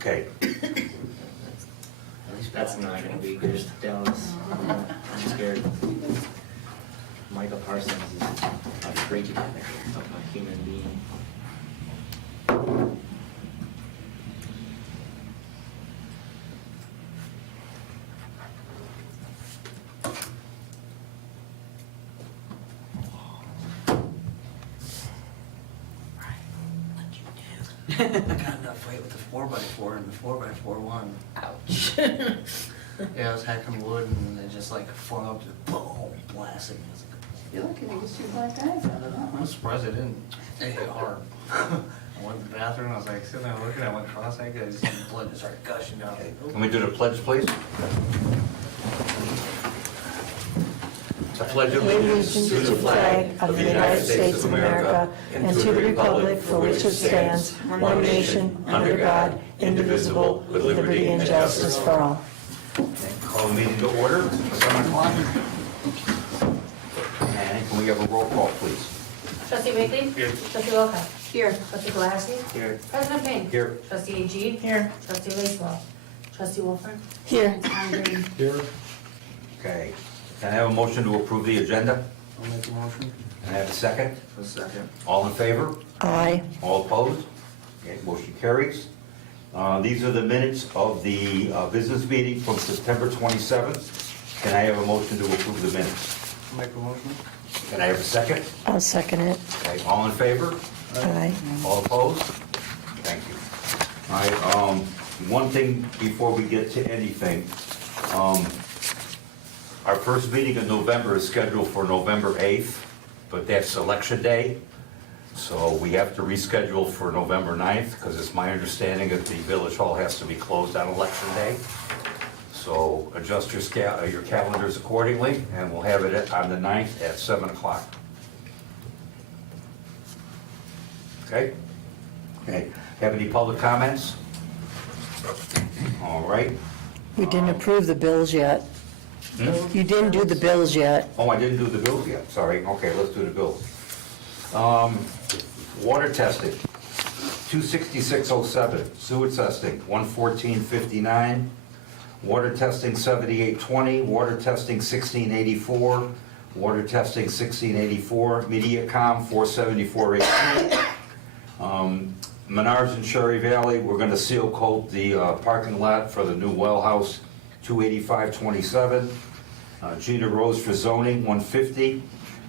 Okay. That's not gonna be good, Dallas. I'm scared. Michael Parsons is a freak of a human being. I got enough fight with the 4x4 and the 4x4 won. Ouch. Yeah, I was hacking wood and it just like flung up to boom, blasting. I was like, You're lucky there was two black guys out of that I'm one. surprised it didn't. It hit hard. I went to the bathroom, I was like sitting there looking, I went cross-eyed, I just blood just started gushing down. Okay. Can we do the pledge, please? I pledge allegiance to the flag of the United States of America and to the republic for which it stands, one nation, under God, indivisible, with liberty and justice for all. Call the meeting to order, 7 o'clock. And can we have a roll call, please? Trustee Wakely? Here. Trustee Wilcox? Here. Trustee Galassi? Here. President Payne? Here. Trustee AG? Here. Trustee Lacewell? Trustee Wolford? Here. Tom Green? Okay. Can I have a motion to approve the agenda? I'll make a motion. Can I have a second? A second. All in favor? Aye. All opposed? Okay, motion carries. These are the minutes of the business meeting from September 27th. Can I have a motion to approve the minutes? I'll make a motion. Can I have a second? I'll second it. Okay, all in favor? Aye. All opposed? Thank you. All right, one thing before we get to anything. Our first meeting in November is scheduled for November 8th, but that's election day. So we have to reschedule for November 9th, because it's my understanding that the village hall has to be closed on election day. So adjust your calendars accordingly, and we'll have it on the 9th at 7 o'clock. Okay? Okay. Have any public comments? All right. We didn't approve the bills yet. You didn't do the bills yet. Oh, I didn't do the bills yet, sorry. Okay, let's do the bills. Water testing, 26607. Sewer testing, 11459. Water testing, 7820. Water testing, 1684. Water testing, 1684. MediaCom, 47418. Menards in Cherry Valley, we're gonna seal coat the parking lot for the new well house, 28527. Gina Rose for zoning, 150.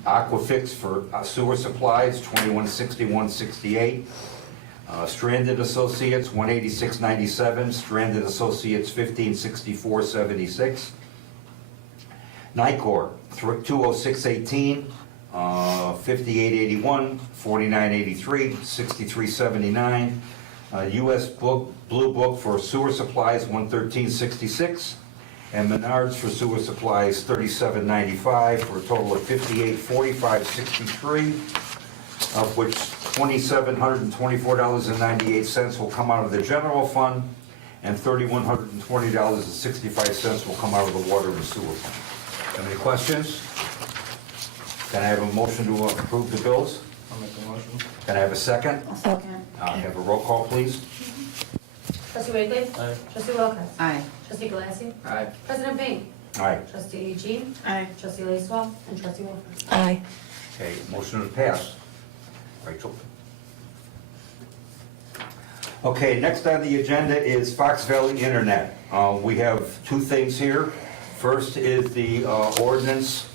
Aquafix for sewer supplies, 216168. Stranded Associates, 18697. Stranded Associates, 156476. Nicor, 20618. 5881, 4983, 6379. US Blue Book for sewer supplies, 11366. And Menards for sewer supplies, 3795, for a total of 5845.63, of which $2,724.98 will come out of the general fund, and $3,120.65 will come out of the water and sewer fund. Have any questions? Can I have a motion to approve the bills? I'll make a motion. Can I have a second? I'll second. Have a roll call, please. Trustee Wakely? Aye. Trustee Wilcox? Aye. Trustee Galassi? Aye. President Payne? All right, Trustee AG? Aye. Trustee Lacewell? And Trustee Wolford? Aye. okay, motion to pass. Rachel. Okay, next on the agenda is Fox Valley Internet. We have two things here. First is the ordinance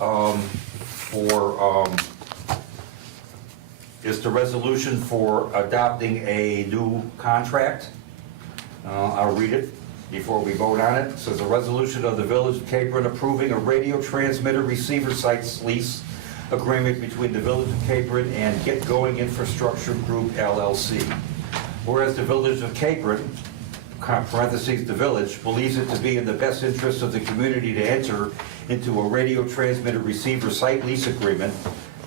is the resolution for adopting a new contract. I'll read it before we vote on it. It says, a resolution of the Village of Capron approving a radio transmitter receiver sites lease agreement between the Village of Capron and Get Going Infrastructure Group LLC. Whereas the Village of Capron, parentheses, the village, believes it to be in the best interest of the community to enter into a radio transmitter receiver site lease agreement,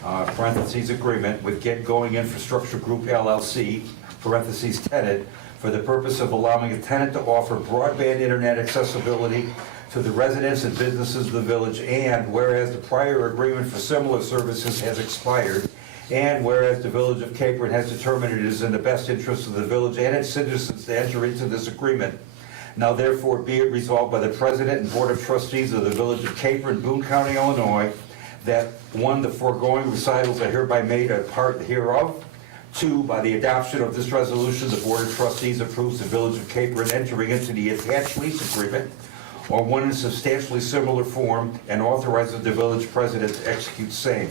parentheses, agreement with Get Going Infrastructure Group LLC, parentheses, tenant, for the purpose of allowing a tenant to offer broadband internet accessibility to the residents and businesses of the village, and whereas the prior agreement for similar services has expired, And whereas the Village of Capron has determined it is in the best interest of the village and its citizens to enter into this agreement, now therefore be it resolved by the President and Board of Trustees of the Village of Capron, Boone County, Illinois, that one, the foregoing recitals are hereby made a part hereof. Two, by the adoption of this resolution, the Board of Trustees approves the Village of Capron entering into the attached lease agreement, or one in substantially similar form, and authorizes the village president to execute same.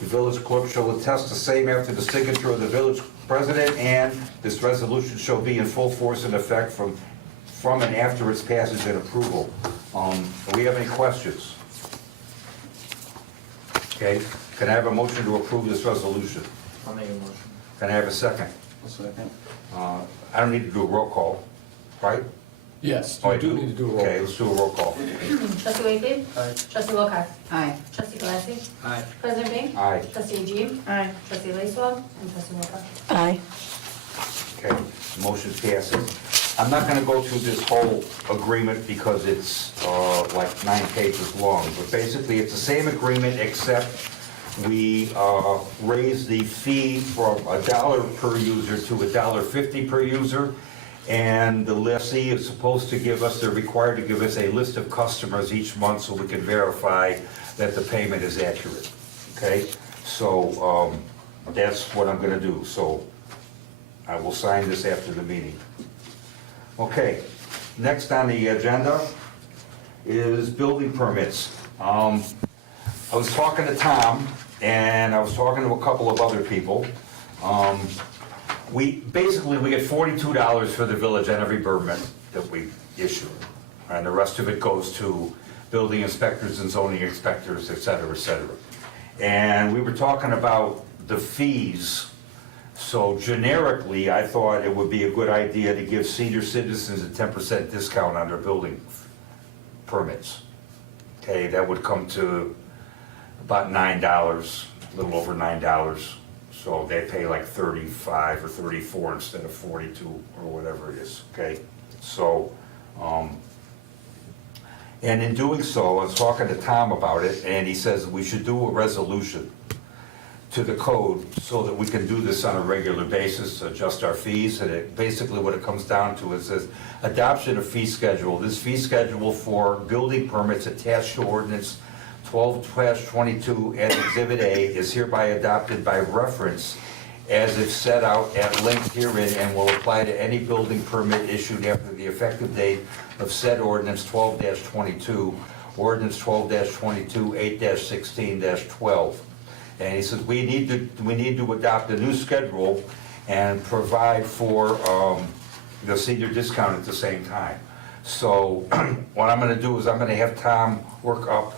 The village clerk shall attest the same after the signature of the village president, and this resolution shall be in full force and effect from and after its passage and approval. Do we have any questions? Okay, can I have a motion to approve this resolution? I'll make a motion. Can I have a second? A second. I don't need to do a roll call, right? Yes, Oh, I you do need to do a roll. Okay, let's do a roll call. Trustee Wakefield? Aye. Trustee Wilcox? Aye. Trustee Galassi? Aye. President Bing? Aye. Trustee Jean? Aye. Trustee Lacewell? And Trustee Wilcox? Aye. Okay, motion passes. I'm not gonna go through this whole agreement because it's like 9 pages long, but basically it's the same agreement except we raise the fee from $1 per user to $1.50 per user. And the lessee is supposed to give us, they're required to give us a list of customers each month so we can verify that the payment is accurate. Okay, so that's what I'm gonna do. So I will sign this after the meeting. Okay, next on the agenda is building permits. I was talking to Tom, and I was talking to a couple of other people. We get $42 for the village on every permit that we issue, and the rest of it goes to building inspectors and zoning inspectors, et cetera, et cetera. And we were talking about the fees. So generically, I thought it would be a good idea to give senior citizens a 10% discount on their building permits. Okay, that would come to about $9, a little over $9. So they pay like 35 or 34 instead of 42 or whatever it is, okay? So, and in doing so, I was talking to Tom about it, and he says we should do a resolution to the code so that we can do this on a regular basis, adjust our fees, and basically what it comes down to is this adoption of fee schedule. This fee schedule for building permits attached to ordinance 12/22 as Exhibit A is hereby adopted by reference as if set out at length herein and will apply to any building permit issued after the effective date of said ordinance 12/22, ordinance 12/22, 8-16-12. And he says, we need to adopt a new schedule and provide for the senior discount at the same time. So what I'm gonna do is I'm gonna have Tom work up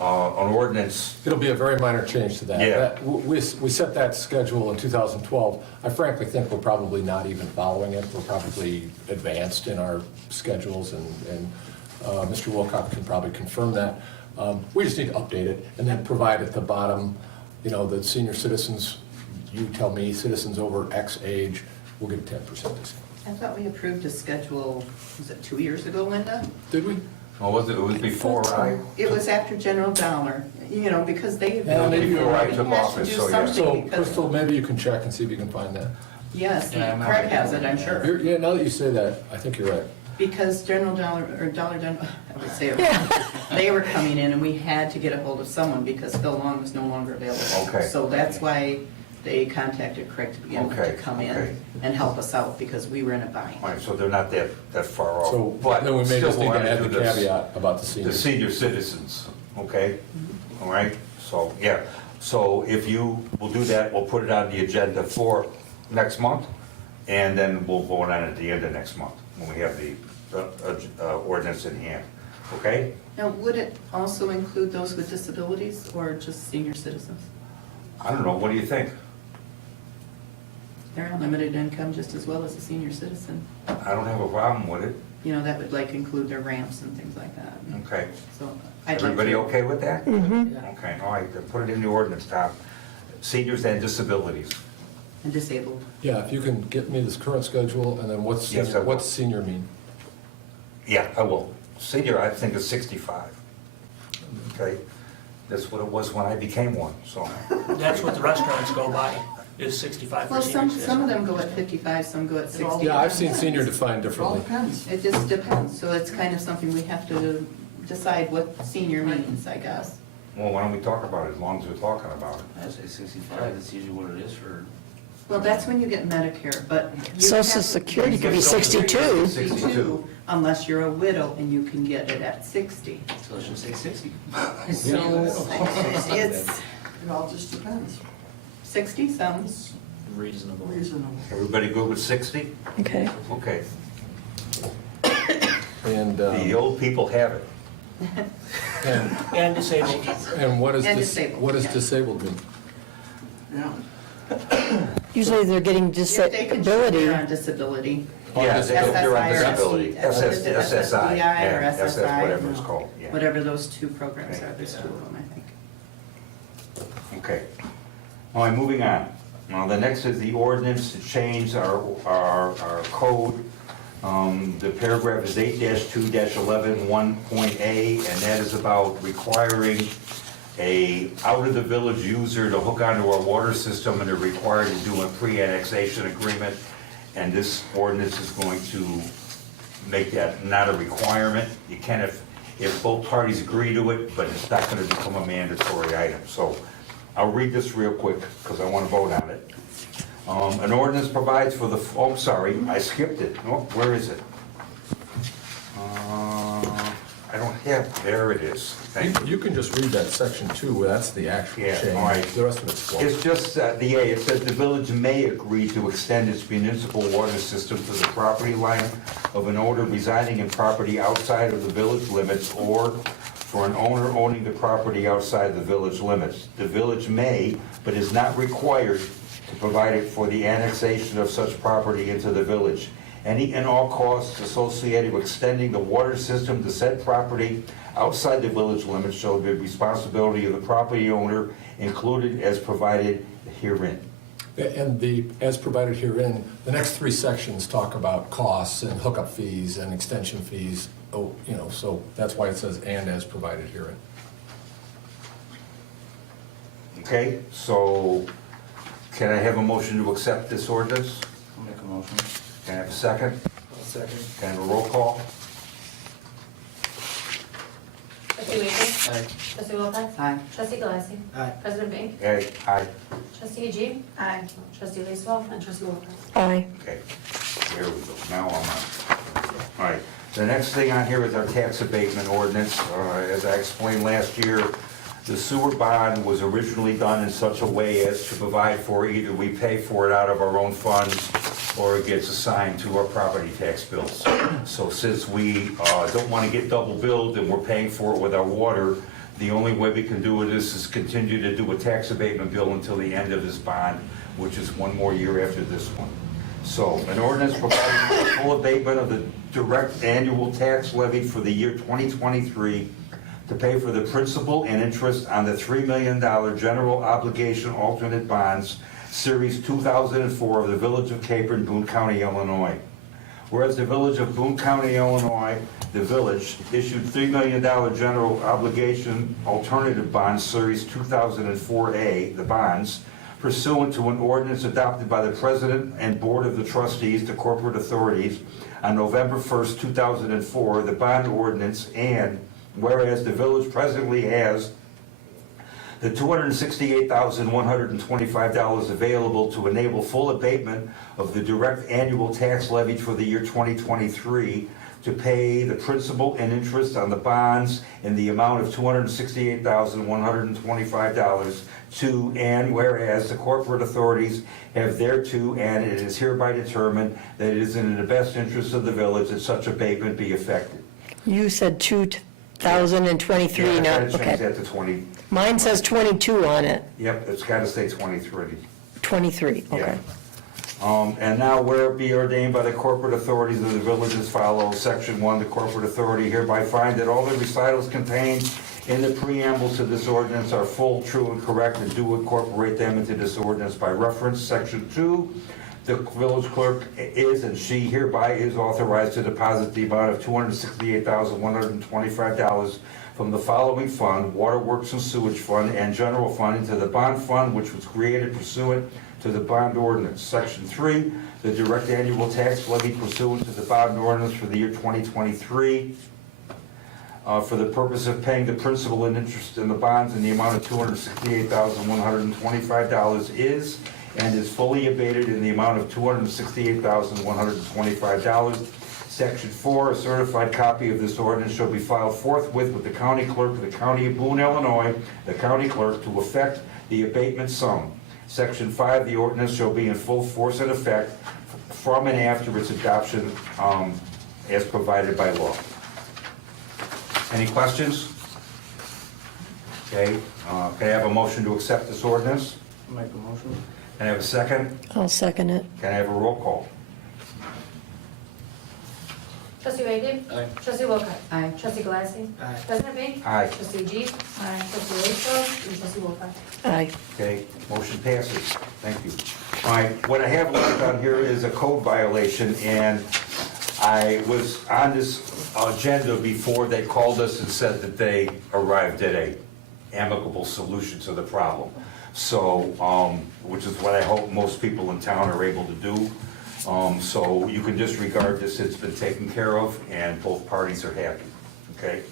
an ordinance. It'll be a very minor change to that. Yeah. We set that schedule in 2012. I frankly think we're probably not even following it. We're probably advanced in our schedules, and Mr. Wilcox can probably confirm that. We just need to update it and then provide at the bottom, you know, that senior citizens, you tell me, citizens over X age will get a 10% discount. I thought we approved a schedule, was it 2 years ago, Linda? Did we? Or was it before I? It was after General Dollar, you know, because they. Yeah, maybe before I we took had to office, do so yeah. So, something because- Crystal, maybe you can check and see if you can find that. Yes, Yeah, I'm Craig not- has it, I'm sure. Yeah, now that you say that, I think you're right. Because General Dollar, or Dollar General, I would say, they were coming in and we had to get a hold of someone because Phil Long was no longer available. Okay. So that's why they contacted Craig to begin with, to Okay, come okay. in and help us out because we were in a bind. All right, so they're not that far off. So But then we may still just need to wanna add do the this. caveat about the The seniors. senior citizens, okay? All right, so, yeah, so if you will do that, we'll put it on the agenda for next month, and then we'll vote on it at the end of next month, when we have the ordinance in hand, okay? Now, would it also include those with disabilities or just senior citizens? I don't know, what do you think? They're on limited income just as well as a senior citizen. I don't have a problem with it, You know, that would like include their ramps and things like that. okay? So I'd like to. Everybody okay with that? Mm-hmm. Okay, all right, then put it in the ordinance, Tom. Seniors and disabilities. And disabled. Yeah, if you can get me this current schedule, and then what's Yes, I senior, will. what's senior mean? Yeah, I will. Senior, I think is 65. Okay? That's what it was when I became one, so. That's what the restaurants go by, is 65 for Well, seniors. some of them go at 55, some go at 60. Yeah, I've seen senior defined It all differently. depends. It just depends, so it's kind of something we have to decide what senior means, I guess. Well, why don't we talk about it, as long as we're talking about it? I say 65, that's usually what it is for. Well, that's when you get Medicare, but. you Social have- Security could be Social 62. 62, unless you're a widow and you can get it at 60. So let's just say 60. So it's, It all just depends. 60 sounds Reasonable. Reasonable. Everybody good with 60? Okay. Okay. And, The old people have it. and, And disabled. and what is, And dis- disabled, what does yeah. disabled mean? Yeah. Usually they're getting if they can disability. share on disability. Yeah, they're on SSI or disability. SSI, SSI, or yeah, SS, SSI, whatever it's called, yeah. Whatever those two programs are, there's two of them, I think. Okay. All right, moving on. Now, the next is the ordinance to change our code. The paragraph is 8-2-11, 1.a, and that is about requiring a out-of-the-village user to hook onto our water system, and they're required to do a pre-annexation agreement. And this ordinance is going to make that not a requirement. You can if both parties agree to it, but it's not gonna become a mandatory item. So I'll read this real quick, because I want to vote on it. An ordinance provides for the, oh, sorry, I skipped it. Oh, where is it? I don't have, there it is. Thank you. You can just read that section 2, that's the actual Yeah, change. all right. The rest of it's close. It's just, the A, it says the village may agree to extend its municipal water system to the property line of an owner residing in property outside of the village limits, or for an owner owning the property outside the village limits. The village may, but is not required to provide it for the annexation of such property into the village. Any and all costs associated with extending the water system to said property outside the village limits shall be the responsibility of the property owner, included as provided herein. And the, as provided herein, the next 3 sections talk about costs and hookup fees and extension fees. Oh, you know, so that's why it says "and as provided herein." Okay, so can I have a motion to accept this ordinance? I'll make a motion. Can I have a second? Second. Can I have a roll call? Trustee Waker. Aye. Trustee Wilcox. Aye. Trustee Galassi. Aye. President Bing. Aye. Trustee Eugene. Aye. Trustee Leeswell and Trustee Wilcox. Aye. Okay, there we go, now I'm on. All right, the next thing on here is our tax abatement ordinance. As I explained last year, the sewer bond was originally done in such a way as to provide for either we pay for it out of our own funds or it gets assigned to our property tax bills. So since we don't want to get double billed and we're paying for it with our water, the only way we can do it is continue to do a tax abatement bill until the end of this bond, which is 1 more year after this one. So an ordinance providing for full abatement of the direct annual tax levy for the year 2023 to pay for the principal and interest on the $3 million general obligation alternate bonds, Series 2004 of the Village of Capron, Boone County, Illinois. Whereas the Village of Boone County, Illinois, the village issued $3 million general obligation alternative bonds, Series 2004A, the bonds, pursuant to an ordinance adopted by the President and Board of the Trustees, the corporate authorities, on November 1st, 2004, the bond ordinance, and whereas the village presently has the $268,125 available to enable full abatement of the direct annual tax levied for the year 2023 to pay the principal and interest on the bonds in the amount of $268,125 to, and whereas the corporate authorities have thereto, and it is hereby determined that it is in the best interest of the village that such abatement be effected. You said 2023, Yeah, I no, gotta change okay. that to 20. Mine says 22 on it, Yep, it's got to say 23. 23, okay. Yeah. And now where it be ordained by the corporate authorities of the village as follows. Section 1, the corporate authority hereby find that all the recitals contained in the preamble to this ordinance are full, true, and correct, and do incorporate them into this ordinance by reference. Section 2, The village clerk is, and she hereby is authorized to deposit the amount of $268,125 from the following fund, Waterworks and Sewage Fund and General Fund, into the bond fund which was created pursuant to the bond ordinance. Section 3, the direct annual tax levy pursuant to the bond ordinance for the year 2023 for the purpose of paying the principal and interest in the bonds in the amount of $268,125 is and is fully abated in the amount of $268,125. Section 4, a certified copy of this ordinance shall be filed forthwith with the county clerk of the county of Boone, Illinois, the county clerk, to effect the abatement sum. Section 5, the ordinance shall be in full force and effect from and after its adoption as provided by law. Any questions? Okay, can I have a motion to accept this ordinance? Make a motion. Can I have a second? I'll second it. Can I have a roll call? Trustee Reagan. Aye. Trustee Wilcox. Aye. Trustee Galassi. Aye. President Bing. Aye. Trustee Jeep. Aye. Trustee Leesville. And Trustee Wilcox. Aye. Okay, motion passes. Thank you. All right, what I have left on here is a code violation, and I was on this agenda before they called us and said that they arrived at a amicable solution to the problem. So, which is what I hope most people in town are able to do. So you can disregard this, it's been taken care of, and both parties are happy, okay?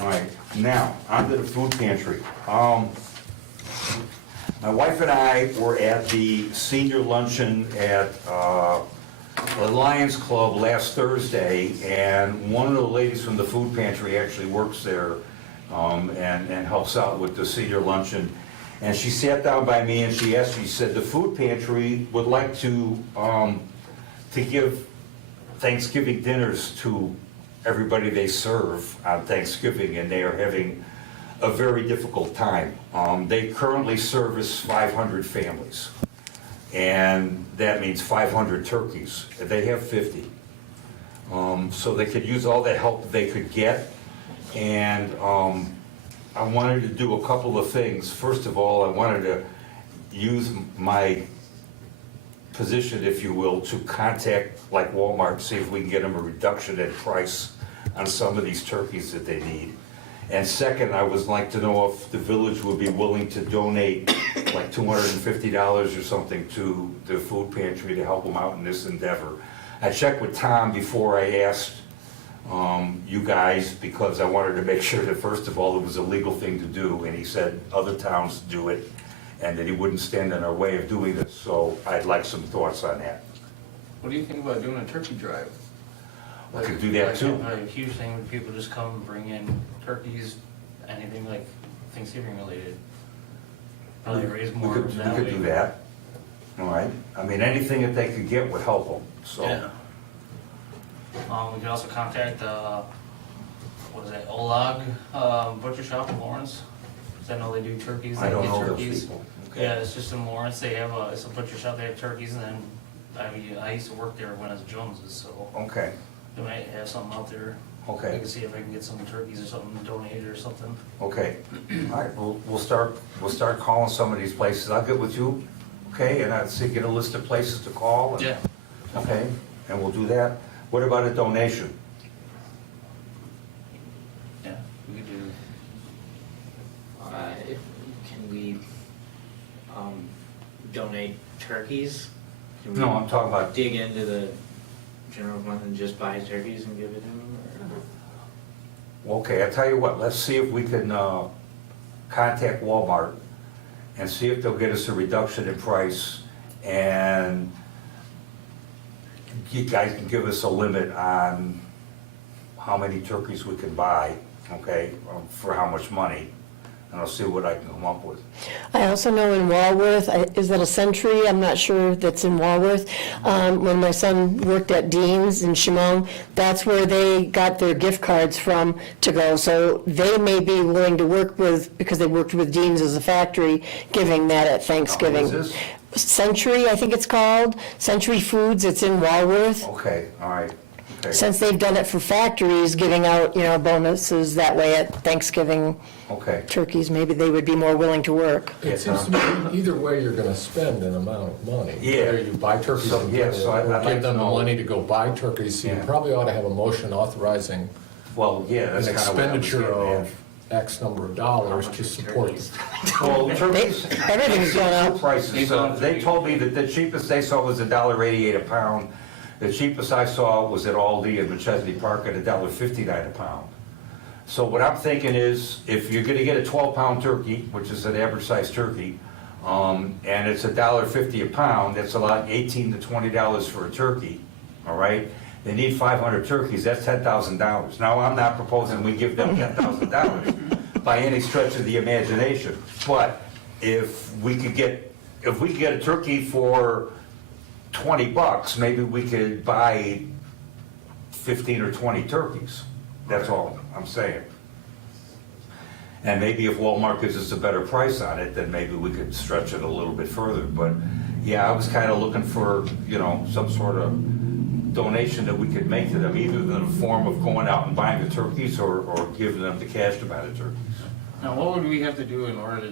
All right, now, on to the food pantry. My wife and I were at the senior luncheon at the Lions Club last Thursday, and one of the ladies from the food pantry actually works there and helps out with the senior luncheon. And she sat down by me and she asked me, she said, the food pantry would like to give Thanksgiving dinners to everybody they serve on Thanksgiving, and they are having a very difficult time. They currently service 500 families, and that means 500 turkeys. They have 50. So they could use all the help they could get, and I wanted to do a couple of things. First of all, I wanted to use my position, if you will, to contact like Walmart, see if we can get them a reduction in price on some of these turkeys that they need. And second, I would like to know if the village would be willing to donate like $250 or something to the food pantry to help them out in this endeavor. I checked with Tom before I asked you guys, because I wanted to make sure that first of all it was a legal thing to do, and he said other towns do it and that he wouldn't stand in our way of doing this. So I'd like some thoughts on that. What do you think about doing a turkey drive? We could do that too. A huge thing, people just come and bring in turkeys, anything like Thanksgiving related. Probably raise We more could that way. do that. All right. I mean, anything that they could get would help them, so. Yeah. We can also contact, what is that, Olag Butcher Shop in Lawrence. 'Cause I know they do turkeys. I they don't get know those turkeys. people. Okay. Yeah, it's just in Lawrence, they have it's a butcher shop, they have turkeys, and then, I used to work there when I was Jones's, so Okay, they might have something out there. I okay, can see if I can get some turkeys or something donated or something. okay. All right, we'll start calling some of these places. I'll get with you, okay, and I'll see, get a list of places to call. And- Yeah. Okay, and we'll do that. What about a donation? Yeah, we could do, Can we donate turkeys? Can we No, I'm talking about, dig into the general fund and just buy turkeys and give it to them? okay, I'll tell you what, let's see if we can contact Walmart and see if they'll get us a reduction in price, and you guys can give us a limit on how many turkeys we can buy, okay, for how much money, and I'll see what I can come up with. I also know in Walworth, is that a Century? I'm not sure that's in Walworth. When my son worked at Dean's in Shimon, that's where they got their gift cards from to go. So they may be willing to work with, because they worked with Dean's as a factory, giving that at Thanksgiving. What is this? Century, I think it's called, Century Foods, it's in Walworth. Okay, all right, Okay. Since they've done it for factories, giving out, bonuses that way at Thanksgiving Okay. turkeys, maybe they would be more willing to work. It seems to me either way, you're gonna spend an amount of money. Yeah. Whether you buy turkeys So, and yeah, give so I'd like give to them the know- money to go buy turkeys, so you Yeah. probably ought to have a motion authorizing Well, yeah, an that's kind of what I was expenditure getting at. of X number of dollars to support Turkeys. Well, turkeys. Everything's going up. Prices, they told me that the cheapest they saw was $1.88 a pound. The cheapest I saw was at Aldi in McChesney Park at $1.59 a pound. So what I'm thinking is, if you're gonna get a 12-pound turkey, which is an average sized turkey, and it's $1.50 a pound, that's about $18 to $20 for a turkey, all right? They need 500 turkeys, that's $10,000. Now, I'm not proposing we give them $10,000 by any stretch of the imagination, but if we could get a turkey for $20, maybe we could buy 15 or 20 turkeys. That's all I'm saying. And maybe if Walmart gives us a better price on it, then maybe we could stretch it a little bit further. But yeah, I was kind of looking for, some sort of donation that we could make to them, either in the form of going out and buying the turkeys or giving them the cash to buy the turkeys. Now, what would we have to do in order to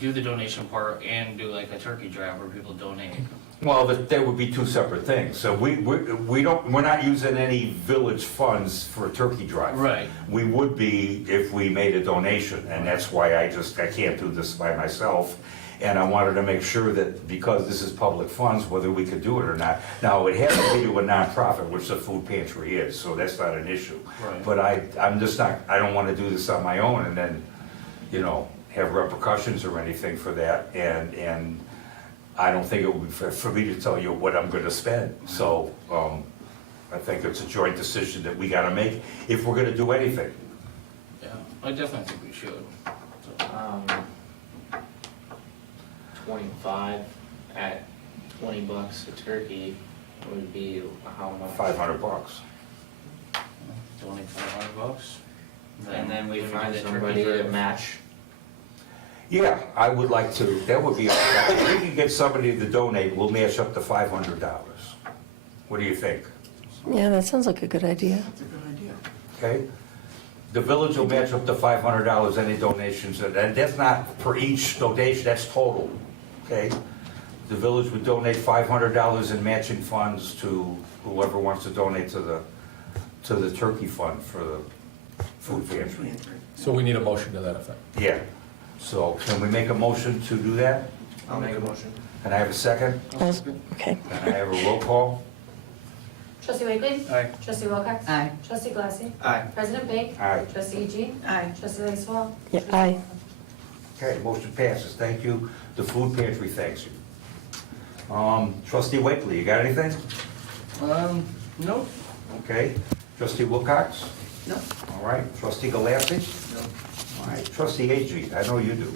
do the donation part and do like a turkey drive where people donate? Well, that would be two separate things. So we're not using any village funds for a turkey drive. Right. We would be if we made a donation, and that's why I can't do this by myself. And I wanted to make sure that, because this is public funds, whether we could do it or not. Now, it has to be to a nonprofit, which the food pantry is, so that's not an issue. Right. But I'm just not, I don't want to do this on my own and then, have repercussions or anything for that. And I don't think it would be fair for me to tell you what I'm gonna spend. So, I think it's a joint decision that we gotta make if we're gonna do anything. Yeah, I definitely think we should. So, 25 at $20 a turkey would be how much? $500. donate $500. And then we do find the turkey somebody to drive. match. Yeah, I would like to, that would be, if we can get somebody to donate, we'll match up to $500. What do you think? Yeah, that sounds like a good idea. That's a good idea. Okay? The village will match up to $500, any donations, and that's not for each donation, that's total, okay? The village would donate $500 in matching funds to whoever wants to donate to the turkey fund for the food pantry. So we need a motion to that effect. Yeah, so can we make a motion to do that? I'll make a motion. Can I have a second? Okay. Can I have a roll call? Trustee Wakely? Aye. Trustee Wilcox? Aye. Trustee Glassy? Aye. President Big? Aye. Trustee Eugene? Aye. Trustee Lacewell? Yeah, Trustee aye. Walker? Okay, motion passes, thank you. The food pantry thanks you. Trustee Wakely, you got anything? Nope. Okay. Trustee Wilcox? No. All right. Trustee Galassi? All right. Trustee Agee, I know you do.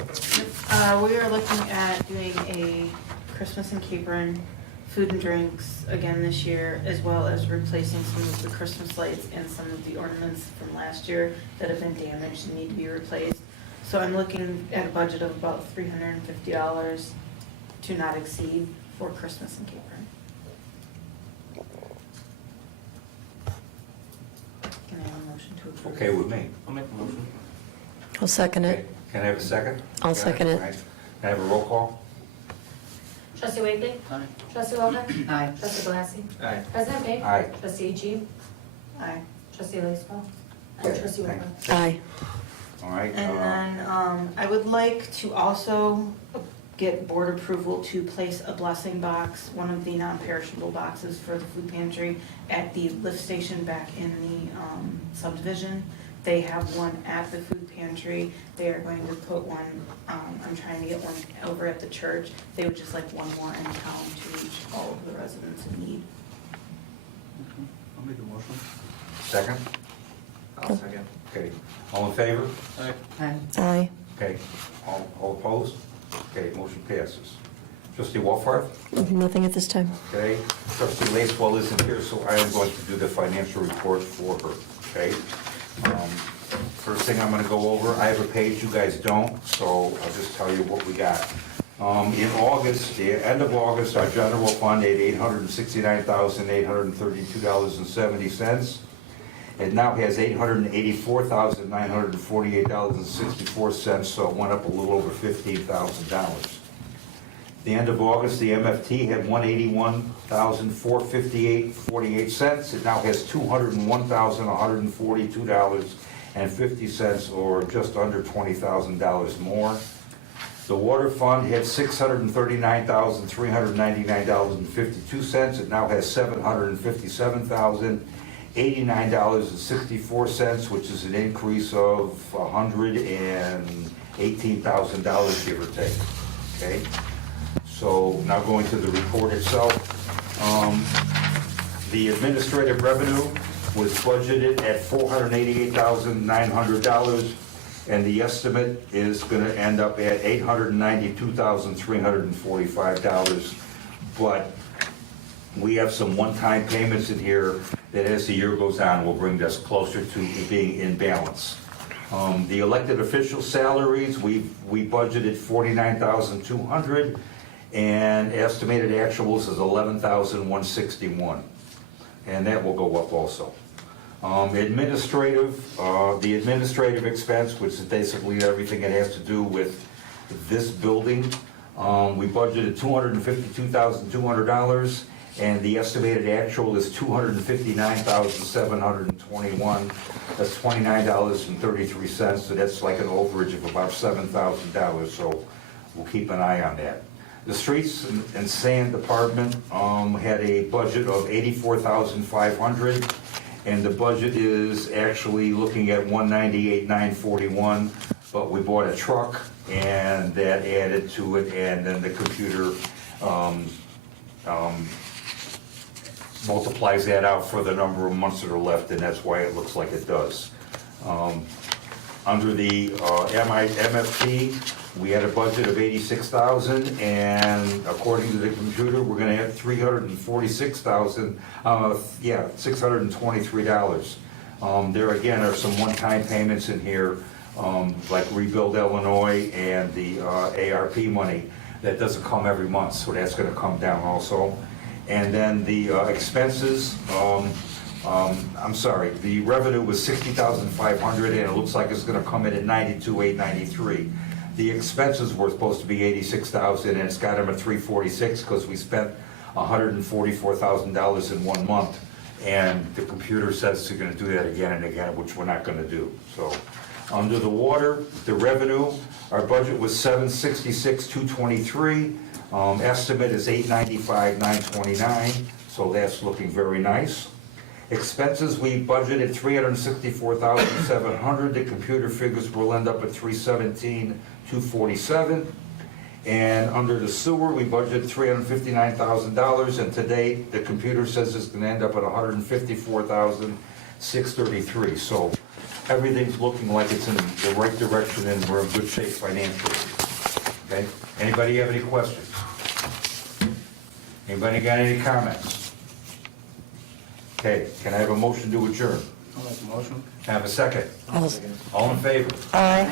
We are looking at doing a Christmas and Capron food and drinks again this year, as well as replacing some of the Christmas lights and some of the ornaments from last year that have been damaged and need to be replaced. So I'm looking at a budget of about $350 to not exceed for Christmas and Capron. Can I have a motion to approve? Okay with me. I'll make a motion. I'll second Okay. it. Can I have a second? I'll second it. All right. Can I have a roll call? Trustee Wakely? Aye. Trustee Wilcox? Aye. Trustee Glassy? Aye. President Big? Aye. Trustee Eugene? Aye. Trustee Lacewell? And Okay, Trustee Walker? thanks. Aye. All right. And then, I would like to also get board approval to place a blessing box, one of the non-perishable boxes for the food pantry at the lift station back in the subdivision. They have one at the food pantry. They are going to put one, I'm trying to get one over at the church. They would just like one more in town to reach all of the residents in need. I'll make a motion. Second? I'll second. Okay. All in favor? Aye. Aye. Aye. Okay. All opposed? Okay, motion passes. Trustee Wolfhard? Nothing at this time. Okay. Trustee Lacewell isn't here, so I am going to do the financial report for her, okay? First thing I'm gonna go over, I have a page, you guys don't, so I'll just tell you what we got. In August, the end of August, our general fund had $869,832.70. It now has $884,948.64, so it went up a little over $15,000. The end of August, the MFT had $181,458.48. It now has $201,142.50, or just under $20,000 more. The water fund had $639,399.52. It now has $757,089.64, which is an increase of $118,000, give or take. Okay? So now going to the report itself. The administrative revenue was budgeted at $488,900, and the estimate is going to end up at $892,345. But we have some one-time payments in here that, as the year goes on, will bring us closer to being in balance. The elected official salaries, we budgeted $49,200, and estimated actuals is $11,161, and that will go up also. The administrative expense, which is basically everything that has to do with this building, we budgeted $252,200, and the estimated actual is $259,721. That's $29.33, so that's like an overage of about $7,000, so we'll keep an eye on that. The streets and sand department had a budget of $84,500, and the budget is actually looking at $198,941, but we bought a truck, and that added to it, and then the computer multiplies that out for the number of months that are left, and that's why it looks like it does. Under the MFT, we had a budget of $86,000, and according to the computer, we're gonna have $623. There again are some one-time payments in here, like Rebuild Illinois and the ARP money. That doesn't come every month, so that's gonna come down also. And then the expenses, the revenue was $60,500, and it looks like it's gonna come in at $92,893. The expenses were supposed to be $86,000, and it's got them at $346 because we spent $144,000 in 1 month, and the computer says they're gonna do that again and again, which we're not gonna do. So, under the water, the revenue, our budget was $766,223. Estimate is $895,929, so that's looking very nice. Expenses, we budgeted $364,700. The computer figures will end up at $317,247. And under the sewer, we budgeted $359,000, and to date, the computer says it's gonna end up at $154,633. So everything's looking like it's in the right direction, and we're in good shape financially. Okay? Anybody have any questions? Anybody got any comments? Okay, can I have a motion to adjourn? I'll make a motion. Have a second? I'll- All in favor? Aye.